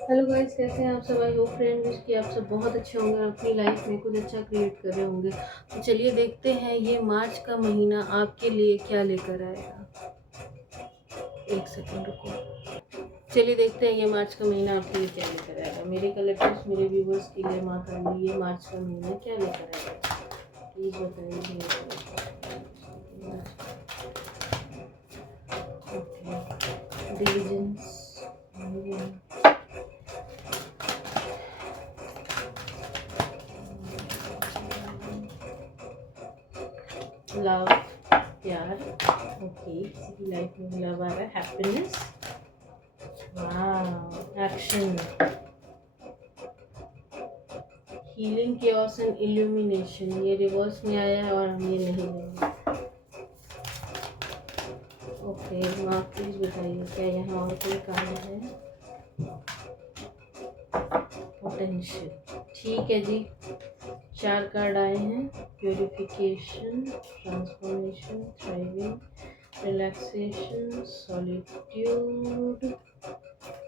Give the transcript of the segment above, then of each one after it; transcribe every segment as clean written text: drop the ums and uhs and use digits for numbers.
Hello guys, कैसे हैं आप सब। आई होप फ्रेंड विश कि आप सब बहुत अच्छे होंगे और अपनी लाइफ में कुछ अच्छा क्रिएट कर रहे होंगे। तो चलिए देखते हैं ये मार्च का महीना आपके लिए क्या लेकर आएगा। एक सेकंड रुको। चलिए देखते हैं ये मार्च का महीना आपके लिए क्या लेकर आएगा। मेरे कलेक्टर्स, मेरे व्यूवर्स के लिए माँ काली ये मार्च का महीना क्या लेकर आएगा, प्लीज बताइए। ओके, डिलीजेंस, लव, प्यार। ओके, किसी की लाइफ में लव आ रहा है। हैप्पीनेस, वाह। Action, healing, chaos and illumination. ये रिवर्स में आया है और हम ये नहीं लेंगे। ओके माँ, प्लीज बताइए क्या यहाँ और कोई कार्ड है। पोटेंशियल, ठीक है जी। 4 कार्ड आए हैं। Purification, transformation, thriving, relaxation, solitude,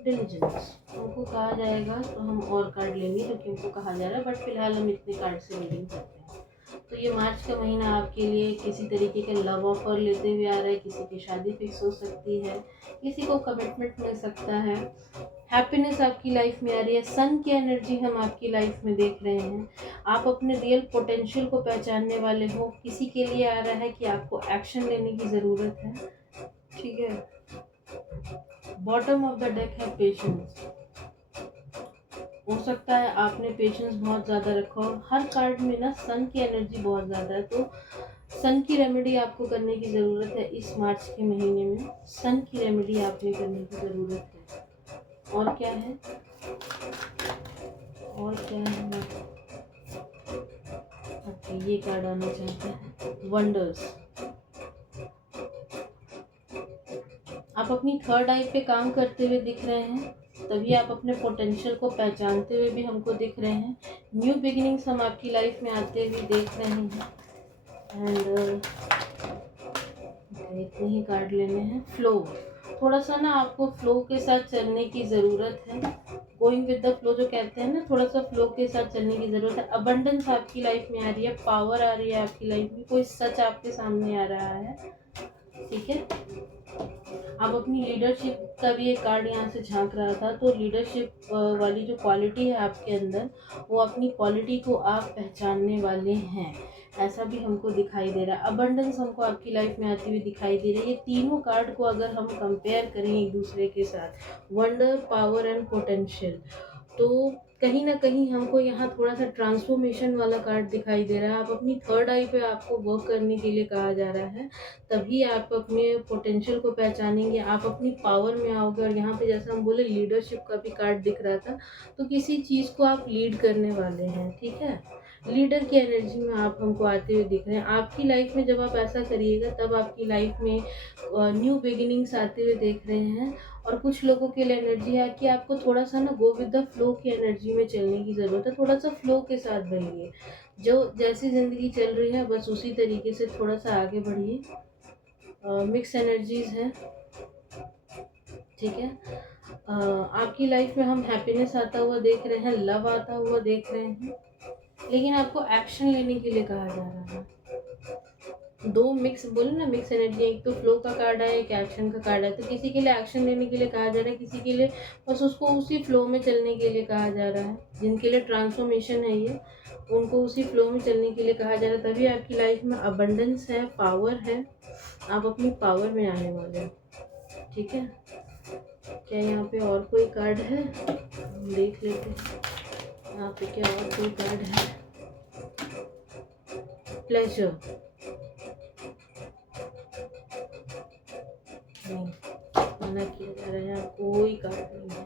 diligence. हमको कहा जाएगा तो हम और कार्ड लेंगे क्योंकि हमको कहा जा रहा है, बट फिलहाल हम इतने कार्ड से रीडिंग करते हैं। तो ये मार्च का महीना आपके लिए किसी तरीके के लव ऑफर लेते हुए आ रहा है। किसी की शादी फिक्स हो सकती है, किसी को कमिटमेंट मिल सकता है। हैप्पीनेस आपकी लाइफ में आ रही है। सन की एनर्जी हम आपकी लाइफ में देख रहे हैं। आप अपने रियल पोटेंशियल को पहचानने वाले हो। किसी के लिए आ रहा है कि आपको एक्शन लेने की ज़रूरत है, ठीक है। बॉटम ऑफ द डेक है पेशेंस। हो सकता है आपने पेशेंस बहुत ज़्यादा रखा हो। हर कार्ड में ना सन की एनर्जी बहुत ज़्यादा है, तो सन की रेमेडी आपको करने की ज़रूरत है। इस मार्च के महीने में सन की रेमेडी आपने करने की ज़रूरत है। और क्या है, और क्या है। ओके, ये कार्ड आना चाहता है, वंडर्स। आप अपनी थर्ड आई पे काम करते हुए दिख रहे हैं, तभी आप अपने पोटेंशियल को पहचानते हुए भी हमको दिख रहे हैं। न्यू बिगिनिंग्स हम आपकी लाइफ में आते हुए देख रहे हैं। एंड इतने ही कार्ड लेने हैं। फ्लो, थोड़ा सा ना आपको फ्लो के साथ चलने की ज़रूरत है। गोइंग विद द फ्लो जो कहते हैं ना, थोड़ा सा फ्लो के साथ चलने की ज़रूरत है। अबंडेंस आपकी लाइफ में आ रही है, पावर आ रही है आपकी लाइफ में, कोई सच आपके सामने आ रहा है, ठीक है। आप अपनी लीडरशिप का भी एक कार्ड यहाँ से झांक रहा था, तो लीडरशिप वाली जो क्वालिटी है आपके अंदर, वो अपनी क्वालिटी को आप पहचानने वाले हैं, ऐसा भी हमको दिखाई दे रहा है। अबंडेंस हमको आपकी लाइफ में आती हुई दिखाई दे रही है। ये तीनों कार्ड को अगर हम कंपेयर करें एक दूसरे के साथ, वंडर, पावर एंड पोटेंशियल, तो कहीं ना कहीं हमको यहाँ थोड़ा सा ट्रांसफॉर्मेशन वाला कार्ड दिखाई दे रहा है। आप अपनी थर्ड आई पे आपको वर्क करने के लिए कहा जा रहा है, तभी आप अपने पोटेंशियल को पहचानेंगे, आप अपनी पावर में आओगे। और यहाँ पे जैसा हम बोले लीडरशिप का भी कार्ड दिख रहा था, तो किसी चीज़ को आप लीड करने वाले हैं, ठीक है। लीडर की एनर्जी में आप हमको आते हुए दिख रहे हैं। आपकी लाइफ में जब आप ऐसा करिएगा तब आपकी लाइफ में न्यू बिगिनिंग्स आते हुए देख रहे हैं। और कुछ लोगों के लिए एनर्जी है कि आपको थोड़ा सा ना गो विद द फ्लो की एनर्जी में चलने की ज़रूरत है। थोड़ा सा फ्लो के साथ बढ़िए, जो जैसी ज़िंदगी चल रही है बस उसी तरीके से थोड़ा सा आगे बढ़िए। मिक्स एनर्जीज हैं, ठीक है। आपकी लाइफ में हम हैप्पीनेस आता हुआ देख रहे हैं, लव आता हुआ देख रहे हैं, लेकिन आपको एक्शन लेने के लिए कहा जा रहा है। दो मिक्स बोले ना, मिक्स एनर्जी, एक तो फ्लो का कार्ड है, एक एक्शन का कार्ड है। तो किसी के लिए एक्शन लेने के लिए कहा जा रहा है, किसी के लिए बस उसको उसी फ्लो में चलने के लिए कहा जा रहा है। जिनके लिए ट्रांसफॉर्मेशन है ये, उनको उसी फ्लो में चलने के लिए कहा जा रहा है। तभी आपकी लाइफ में अबंडेंस है, पावर है, आप अपनी पावर में आने वाले हैं, ठीक है। क्या यहाँ पे और कोई कार्ड है, हम देख लेते हैं यहाँ पे क्या और कोई कार्ड है। प्लेजर, नहीं, मना किया जा रहा है, यहाँ कोई कार्ड नहीं है,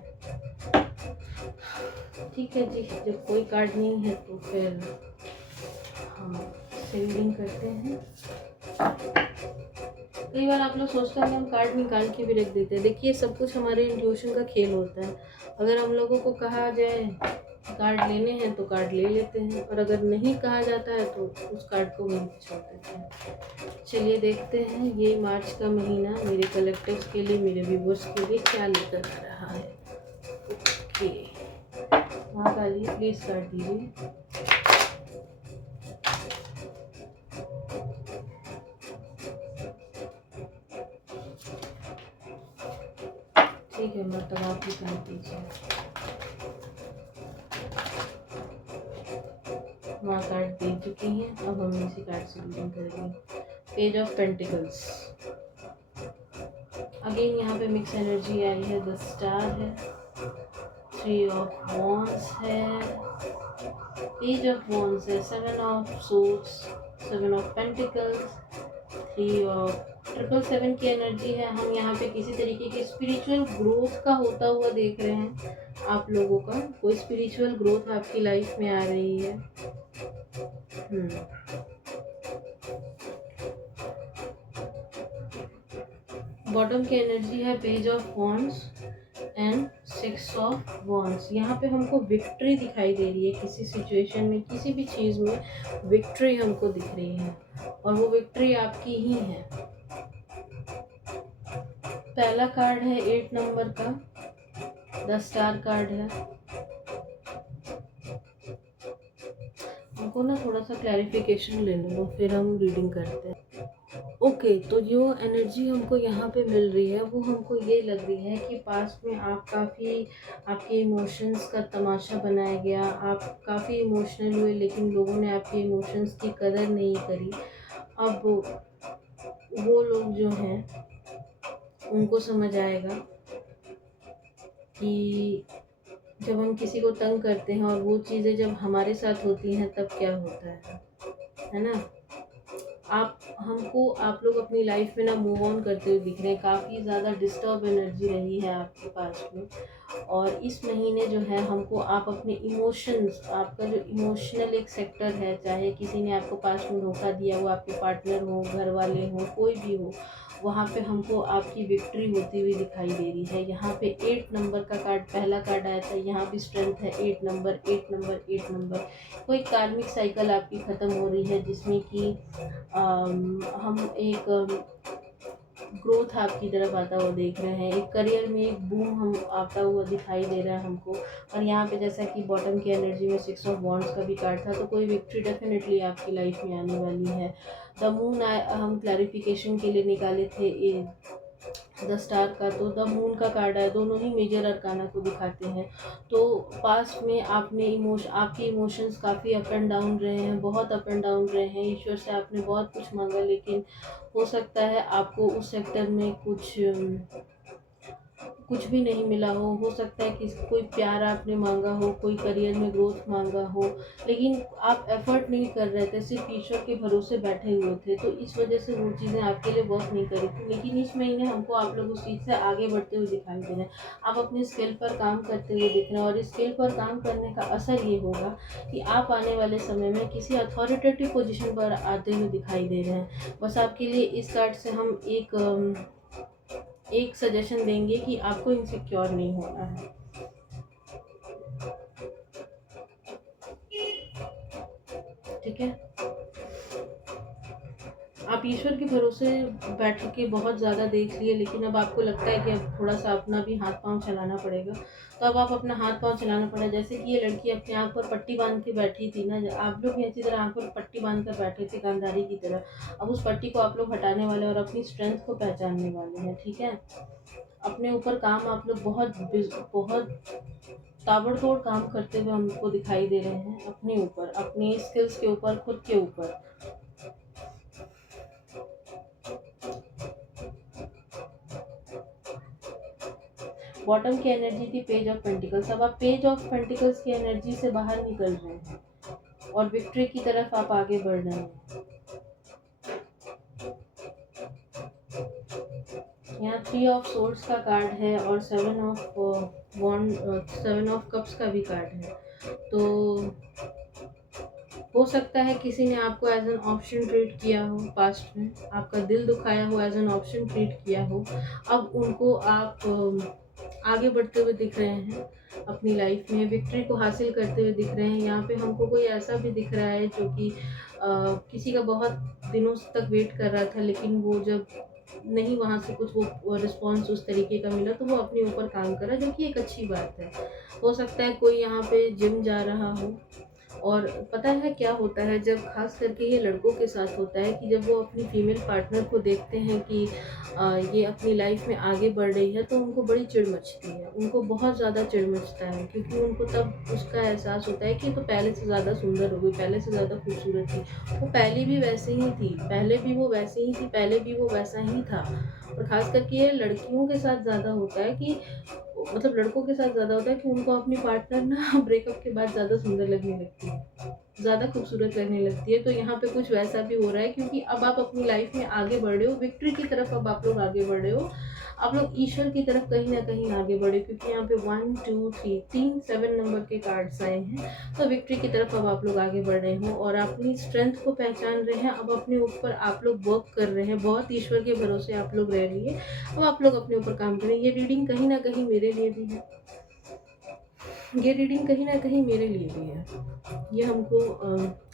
ठीक है जी। जब कोई कार्ड नहीं है तो फिर हम रीडिंग करते हैं। कई बार आप लोग सोचते हैं हम कार्ड निकाल के भी रख देते हैं। देखिए, सब कुछ हमारे इंट्यूशन का खेल होता है। अगर हम लोगों को कहा जाए कार्ड लेने हैं तो कार्ड ले लेते हैं, और अगर नहीं कहा जाता है तो उस कार्ड को वहीं पे छोड़ देते हैं। चलिए देखते हैं ये मार्च का महीना मेरे कलेक्टर्स के लिए, मेरे व्यूवर्स के लिए क्या लेकर आ रहा है। ओके, वहाँ डालिए, प्लीज कर दीजिए। ठीक है, मतलब आप भी कर दीजिए। वहाँ कार्ड दे चुकी हैं, अब हम इसी कार्ड से रीडिंग करेंगे। पेज ऑफ पेंटिकल्स, अगेन यहाँ पे मिक्स एनर्जी आई है। द स्टार है, 3 ऑफ वॉन्ड्स है, पेज ऑफ वॉन्ड्स है, 7 of swords, 7 of pentacles, 3 of 777 की एनर्जी है। हम यहाँ पे किसी तरीके की स्पिरिचुअल ग्रोथ का होता हुआ देख रहे हैं। आप लोगों का कोई स्पिरिचुअल ग्रोथ आपकी लाइफ में आ रही है। बॉटम की एनर्जी है page of wands and 6 of wands. यहाँ पे हमको विक्ट्री दिखाई दे रही है, किसी सिचुएशन में, किसी भी चीज़ में विक्ट्री हमको दिख रही है, और वो विक्ट्री आपकी ही है। पहला कार्ड है 8 नंबर का, द स्टार कार्ड है। हमको ना थोड़ा सा क्लैरिफिकेशन ले लो, फिर हम रीडिंग करते हैं। ओके, तो जो एनर्जी हमको यहाँ पे मिल रही है वो हमको ये लग रही है कि पास्ट में आप काफ़ी, आपके इमोशंस का तमाशा बनाया गया, आप काफ़ी इमोशनल हुए, लेकिन लोगों ने आपके इमोशंस की कदर नहीं करी। अब वो लोग जो हैं उनको समझ आएगा कि जब हम किसी को तंग करते हैं और वो चीज़ें जब हमारे साथ होती हैं तब क्या होता है ना। आप लोग अपनी लाइफ में ना मूव ऑन करते हुए दिख रहे हैं। काफ़ी ज़्यादा डिस्टर्ब एनर्जी रही है आपके पास में, और इस महीने जो है हमको आप अपने इमोशंस, आपका जो इमोशनल एक सेक्टर है, चाहे किसी ने आपको पास्ट में धोखा दिया हो, आपके पार्टनर हो, घर वाले हो, कोई भी हो, वहाँ पे हमको आपकी विक्ट्री होती हुई दिखाई दे रही है। यहाँ पे 8 नंबर का कार्ड, पहला कार्ड आया था, यहाँ भी स्ट्रेंथ है। 8 नंबर, 8 नंबर, 8 नंबर। कोई कार्मिक साइकिल आपकी ख़त्म हो रही है, जिसमें कि हम एक ग्रोथ आपकी तरफ आता हुआ देख रहे हैं। एक करियर में एक बूम हम आता हुआ दिखाई दे रहा है हमको। और यहाँ पे जैसा कि बॉटम की एनर्जी में 6 ऑफ वॉन्ड्स का भी कार्ड था, तो कोई विक्ट्री डेफिनेटली आपकी लाइफ में आने वाली है। द मून हम क्लैरिफिकेशन के लिए निकाले थे द स्टार का, तो द मून का कार्ड है। दोनों ही मेजर अरकाना को दिखाते हैं। तो पास्ट में आपके इमोशंस काफ़ी अप एंड डाउन रहे हैं, बहुत अप एंड डाउन रहे हैं। ईश्वर से आपने बहुत कुछ मांगा, लेकिन हो सकता है आपको उस सेक्टर में कुछ भी नहीं मिला हो सकता है कि कोई प्यार आपने मांगा हो, कोई करियर में ग्रोथ मांगा हो, लेकिन आप एफर्ट नहीं कर रहे थे, सिर्फ ईश्वर के भरोसे बैठे हुए थे, तो इस वजह से वो चीज़ें आपके लिए वर्क नहीं करी थी। लेकिन इस महीने हमको आप लोग उस चीज़ से आगे बढ़ते हुए दिखाई दे रहे हैं। आप अपने स्किल पर काम करते हुए दिख रहे हैं, और इस स्किल पर काम करने का असर ये होगा कि आप आने वाले समय में किसी अथॉरिटेटिव पोजीशन पर आते हुए दिखाई दे रहे हैं। बस आपके लिए इस कार्ड से हम एक सजेशन देंगे कि आपको इनसिक्योर नहीं होना है। ठीक है, आप ईश्वर के भरोसे बैठ के बहुत ज़्यादा देख लिए, लेकिन अब आपको लगता है कि अब थोड़ा सा अपना भी हाथ पांव चलाना पड़ेगा, तो अब आप अपना हाथ पांव चलाना पड़ा। जैसे कि ये लड़की अपने आँख पर पट्टी बांध के बैठी थी ना, आप लोग भी अच्छी तरह आँख पर पट्टी बांध कर बैठे थे गांधारी की तरह। अब उस पट्टी को आप लोग हटाने वाले और अपनी स्ट्रेंथ को पहचानने वाले हैं। ठीक है, अपने ऊपर काम आप लोग बहुत ताबड़तोड़ काम करते हुए हमको दिखाई दे रहे हैं, अपने ऊपर, अपनी स्किल्स के ऊपर, खुद के ऊपर। बॉटम की एनर्जी थी पेज ऑफ पेंटिकल्स। अब आप पेज ऑफ पेंटिकल्स की एनर्जी से बाहर निकल रहे हैं और विक्ट्री की तरफ आप आगे बढ़ रहे हैं। यहाँ 3 ऑफ सोर्ड्स का कार्ड है और 7 ऑफ कप्स का भी कार्ड है। तो हो सकता है किसी ने आपको एज एन ऑप्शन ट्रीट किया हो, पास्ट में आपका दिल दुखाया हो, एज एन ऑप्शन ट्रीट किया हो। अब उनको आप आगे बढ़ते हुए दिख रहे हैं, अपनी लाइफ में विक्ट्री को हासिल करते हुए दिख रहे हैं। यहाँ पे हमको कोई ऐसा भी दिख रहा है जो कि किसी का बहुत दिनों तक वेट कर रहा था, लेकिन वो जब नहीं वहाँ से कुछ वो रिस्पॉन्स उस तरीके का मिला, तो वो अपने ऊपर काम करा, जो कि एक अच्छी बात है। हो सकता है कोई यहाँ पे जिम जा रहा हो, और पता है क्या होता है, जब खास करके ये लड़कों के साथ होता है कि जब वो अपनी फीमेल पार्टनर को देखते हैं कि ये अपनी लाइफ में आगे बढ़ रही है, तो उनको बड़ी चिढ़ मचती है, उनको बहुत ज़्यादा चिढ़ मचता है, क्योंकि उनको तब उसका एहसास होता है कि तो पहले से ज़्यादा सुंदर हो गई, पहले से ज़्यादा खूबसूरत थी, वो पहले भी वैसे ही थी, पहले भी वो वैसे ही थी, पहले भी वो वैसा ही था। और ख़ास करके ये लड़कियों के साथ ज़्यादा होता है कि मतलब लड़कों के साथ ज़्यादा होता है कि उनको अपनी पार्टनर ना ब्रेकअप के बाद ज़्यादा सुंदर लगने लगती है, ज़्यादा खूबसूरत लगने लगती है। तो यहाँ पे कुछ वैसा भी हो रहा है, क्योंकि अब आप अपनी लाइफ में आगे बढ़ रहे हो, विक्ट्री की तरफ अब आप लोग आगे बढ़ रहे हो, आप लोग ईश्वर की तरफ कहीं ना कहीं आगे बढ़े, क्योंकि यहाँ पे 1 2 3 तीन 7 नंबर के कार्ड्स आए हैं। तो विक्ट्री की तरफ अब आप लोग आगे बढ़ रहे हो और अपनी स्ट्रेंथ को पहचान रहे हैं। अब अपने ऊपर आप लोग वर्क कर रहे हैं, बहुत ईश्वर के भरोसे आप लोग रह रही है। अब आप लोग अपने ऊपर काम करें। ये रीडिंग कहीं ना कहीं मेरे लिए भी है, ये रीडिंग कहीं ना कहीं मेरे लिए भी है। ये हमको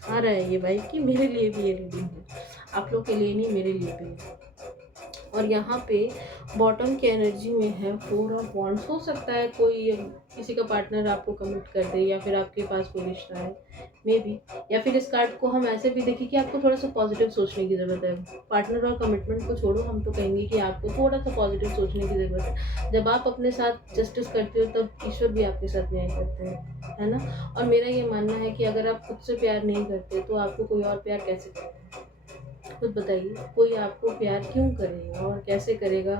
आ रहा है ये वाइब कि मेरे लिए भी ये रीडिंग है, आप लोग के लिए नहीं, मेरे लिए भी है। और यहाँ पे बॉटम के एनर्जी में है 4 ऑफ वॉन्ड्स। हो सकता है कोई किसी का पार्टनर आपको कमिट कर दे, या फिर आपके पास कोई रिश्ता है, मे बी। या फिर इस कार्ड को हम ऐसे भी देखें कि आपको थोड़ा सा पॉजिटिव सोचने की ज़रूरत है। पार्टनर और कमिटमेंट को छोड़ो, हम तो कहेंगे कि आपको थोड़ा सा पॉजिटिव सोचने की ज़रूरत है। जब आप अपने साथ जस्टिस करते हो, तब ईश्वर भी आपके साथ न्याय करते हैं, है ना। और मेरा ये मानना है कि अगर आप खुद से प्यार नहीं करते, तो आपको कोई और प्यार कैसे करेगा, खुद बताइए। कोई आपको प्यार क्यों करेगा और कैसे करेगा,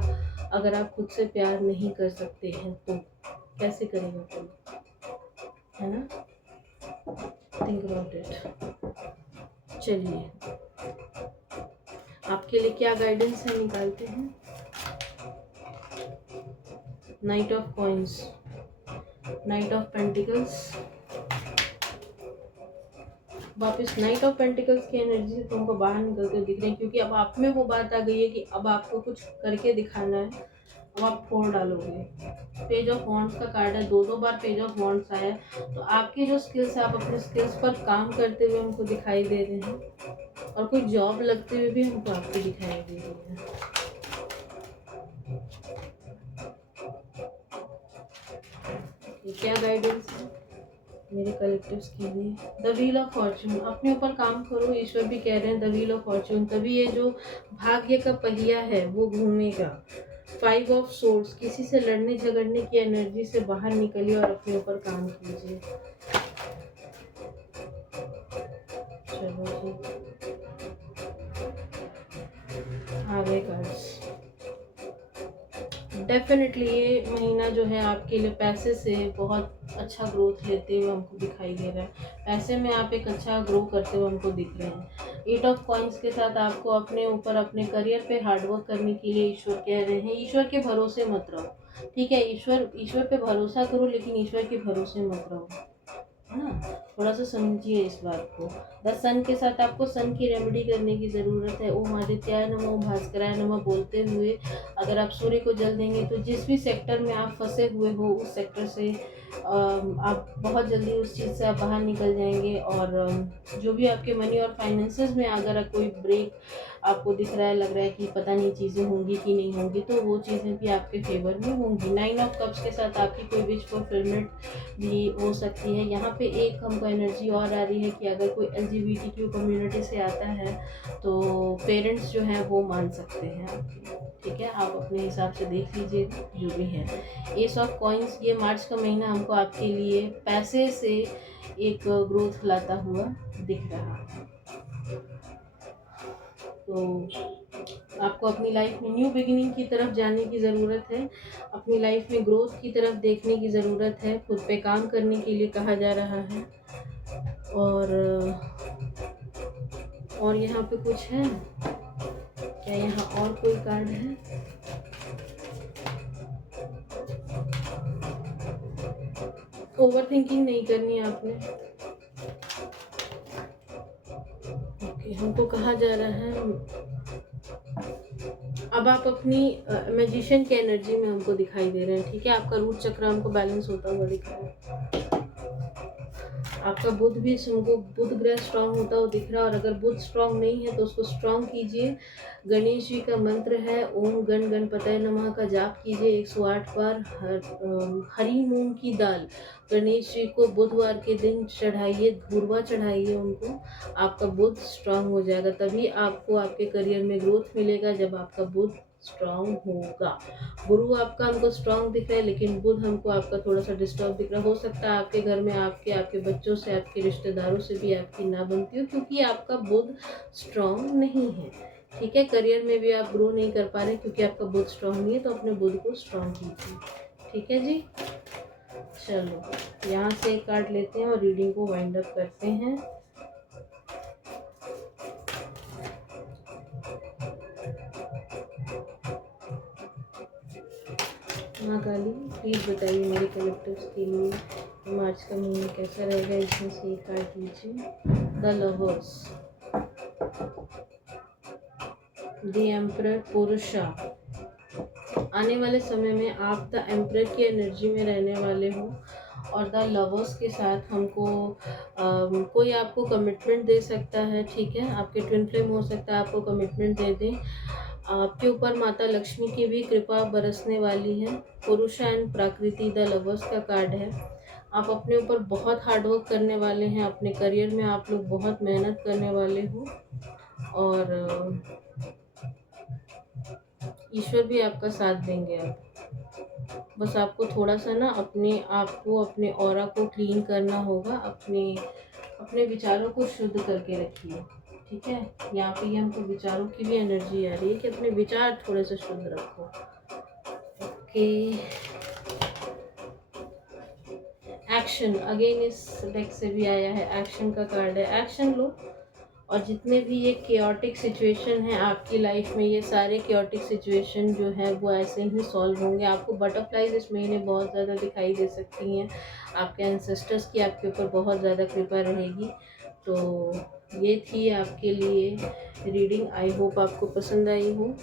अगर आप खुद से प्यार नहीं कर सकते हैं तो कैसे करेगा कोई, है ना। Think about it. चलिए, आपके लिए क्या गाइडेंस है, निकालते हैं। Night of coins, night of pentacles, वापस नाइट ऑफ पेंटिकल्स की एनर्जी से तुमको बाहर निकलते दिख रहे हैं, क्योंकि अब आप में वो बात आ गई है कि अब आपको कुछ करके दिखाना है, अब आप फोड़ डालोगे। पेज ऑफ वॉन्ड्स का कार्ड है, 2 बार पेज ऑफ वॉन्ड्स आया है। तो आपकी जो स्किल्स है, आप अपने स्किल्स पर काम करते हुए हमको दिखाई दे रहे हैं, और कोई जॉब लगते हुए भी हमको आपको दिखाई दे रही है। ये क्या गाइडेंस है मेरे कलेक्टिव्स के लिए। द व्हील ऑफ फॉर्च्यून, अपने ऊपर काम करो, ईश्वर भी कह रहे हैं द व्हील ऑफ फॉर्च्यून, तभी ये जो भाग्य का पहिया है वो घूमेगा। 5 ऑफ सोर्ड्स, किसी से लड़ने झगड़ने की एनर्जी से बाहर निकलिए और अपने ऊपर काम कीजिए। चलो जी, आ गए कार्ड्स। डेफिनेटली ये महीना जो है आपके लिए पैसे से बहुत अच्छा ग्रोथ लेते हुए हमको दिखाई दे रहा है। पैसे में आप एक अच्छा ग्रो करते हुए हमको दिख रहे हैं। 8 ऑफ कॉइंस के साथ आपको अपने ऊपर अपने करियर पे हार्डवर्क करने के लिए ईश्वर कह रहे हैं। ईश्वर के भरोसे मत रहो, ठीक है। ईश्वर पे भरोसा करो, लेकिन ईश्वर के भरोसे मत रहो, है ना। थोड़ा सा समझिए इस बात को। द सन के साथ आपको सन की रेमेडी करने की ज़रूरत है। ओम आदित्याय नमः, ओम भास्कराय नमः बोलते हुए अगर आप सूर्य को जल देंगे, तो जिस भी सेक्टर में आप फंसे हुए हो, उस सेक्टर से आप बहुत जल्दी उस चीज़ से आप बाहर निकल जाएंगे। और जो भी आपके मनी और फाइनेंसेस में अगर कोई ब्रेक आपको दिख रहा है, लग रहा है कि पता नहीं चीज़ें होंगी कि नहीं होंगी, तो वो चीज़ें भी आपके फेवर में होंगी। 9 ऑफ कप्स के साथ आपकी कोई विश फुलफिलमेंट भी हो सकती है। यहाँ पे एक हमको एनर्जी और आ रही है कि अगर कोई LGBTQ कम्युनिटी से आता है, तो पेरेंट्स जो हैं वो मान सकते हैं आपके, ठीक है। आप अपने हिसाब से देख लीजिए जो भी है। एस ऑफ कॉइंस, ये मार्च का महीना हमको आपके लिए पैसे से एक ग्रोथ लाता हुआ दिख रहा है। तो आपको अपनी लाइफ में न्यू बिगिनिंग की तरफ जाने की ज़रूरत है, अपनी लाइफ में ग्रोथ की तरफ देखने की ज़रूरत है, खुद पे काम करने के लिए कहा जा रहा है। और यहाँ पे कुछ है क्या, यहाँ और कोई कार्ड है। ओवर थिंकिंग नहीं करनी है आपने। ओके, हमको कहा जा रहा है अब आप अपनी मैजिशियन की एनर्जी में हमको दिखाई दे रहे हैं, ठीक है। आपका रूट चक्र हमको बैलेंस होता हुआ दिख रहा है। आपका बुध भी, हमको बुध ग्रह स्ट्रांग होता हुआ दिख रहा है, और अगर बुध स्ट्रांग नहीं है तो उसको स्ट्रांग कीजिए। गणेश जी का मंत्र है ओम गण गणपतये नमः का जाप कीजिए 108 बार। हरी मूंग की दाल गणेश जी को बुधवार के दिन चढ़ाइए, धूर्वा चढ़ाइए उनको। आपका बुध स्ट्रांग हो जाएगा, तभी आपको आपके करियर में ग्रोथ मिलेगा जब आपका बुध स्ट्रांग होगा। गुरु आपका हमको स्ट्रांग दिख रहा है, लेकिन बुध हमको आपका थोड़ा सा डिस्टर्ब दिख रहा है। हो सकता है आपके घर में आपके बच्चों से, आपके रिश्तेदारों से भी आपकी ना बनती हो, क्योंकि आपका बुध स्ट्रांग नहीं है। ठीक है, करियर में भी आप ग्रो नहीं कर पा रहे क्योंकि आपका बुध स्ट्रांग नहीं है, तो अपने बुध को स्ट्रांग कीजिए। ठीक है जी, चलो यहाँ से एक कार्ड लेते हैं और रीडिंग को वाइंड अप करते हैं। माँ काली प्लीज़ बताइए मेरे कलेक्टिव्स के लिए मार्च का महीना कैसा रहेगा। इसमें से एक कार्ड लीजिए, द लवर्स, द एम्परर, पुरुषा। आने वाले समय में आप द एम्परर की एनर्जी में रहने वाले हो, और द लवर्स के साथ हमको कोई आपको कमिटमेंट दे सकता है। ठीक है, आपके ट्विन फ्लेम हो सकता है आपको कमिटमेंट दे दें। आपके ऊपर माता लक्ष्मी की भी कृपा बरसने वाली है। पुरुषा एंड प्रकृति द लवर्स का कार्ड है। आप अपने ऊपर बहुत हार्डवर्क करने वाले हैं, अपने करियर में आप लोग बहुत मेहनत करने वाले हो, और ईश्वर भी आपका साथ देंगे। आप बस आपको थोड़ा सा ना अपने आप को, अपने ऑरा को क्लीन करना होगा, अपने विचारों को शुद्ध करके रखिए। ठीक है, यहाँ पे हमको विचारों की भी एनर्जी आ रही है कि अपने विचार थोड़े से शुद्ध रखो। ओके, एक्शन अगेन इस डेक से भी आया है, एक्शन का कार्ड है। एक्शन लो, और जितने भी ये केओटिक सिचुएशन है आपकी लाइफ में, ये सारे केओटिक सिचुएशन जो है वो ऐसे ही सॉल्व होंगे। आपको बटरफ्लाइज इस महीने बहुत ज़्यादा दिखाई दे सकती हैं, आपके एंसेस्टर्स की आपके ऊपर बहुत ज़्यादा कृपा रहेगी। तो ये थी आपके लिए रीडिंग, आई होप आपको पसंद आई हो।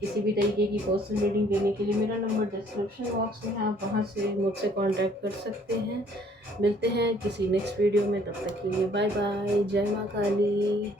किसी भी तरीके की पर्सनल रीडिंग लेने के लिए मेरा नंबर डिस्क्रिप्शन बॉक्स में है, आप वहाँ से मुझसे कांटेक्ट कर सकते हैं। मिलते हैं किसी नेक्स्ट वीडियो में, तब तक के लिए बाय बाय, जय माँ काली।